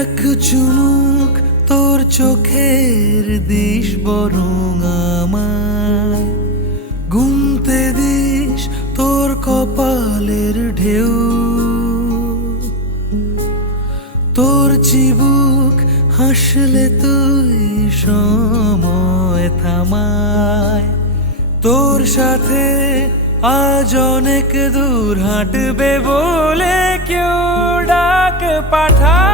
এক চুমুক তোর চোখের দিস বরং আমায় গুনতে দিস তোর কপালের ঢেউ। তোর চিবুক হাসলে তুই সময় থামায়। তোর সাথে আজ অনেক দূর হাঁটবে বলে কেউ ডাক পাঠায়।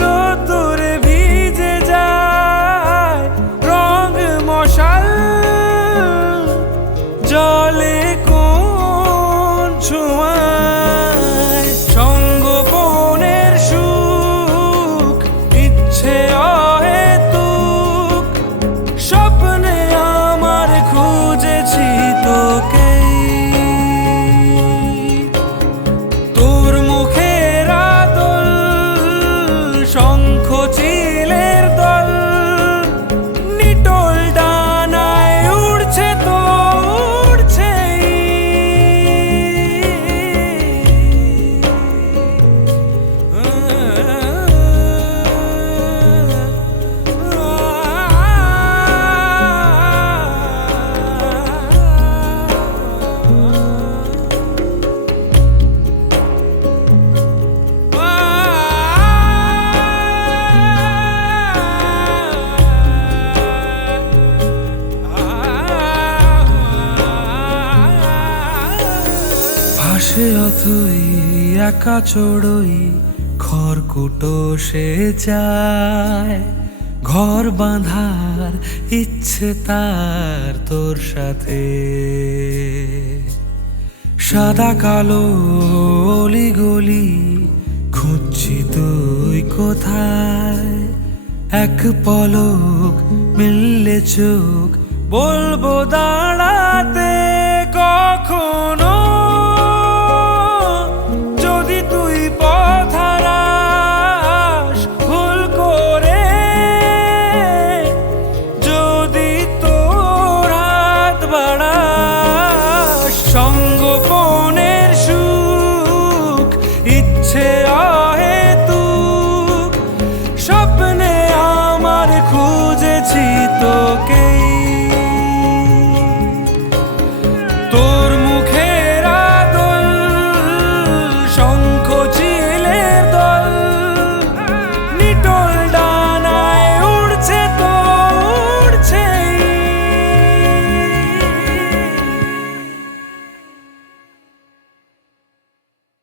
রোদ্দুরে ভিজে যায় রং মশাল, জলে কোন ছোঁয়ায় সঙ্গোপনের সুখ ইচ্ছে অহেতুক। স্বপ্নে আমার খুঁজেছি তোকে, তোর মুখের আদল শঙ্খ চিলের দল নিটোল ডানায় উড়ছে তো উড়ছে। ভাসে অথই একা চড়ই খড়কুটো সে চায়। ঘর বাঁধার ইচ্ছে তার তোর সাথে, সাদা কালো অলি গলি খুঁজছি তুই কোথায়। এক পলক মিললে চোখ বলবো দাঁড়াতে কখনো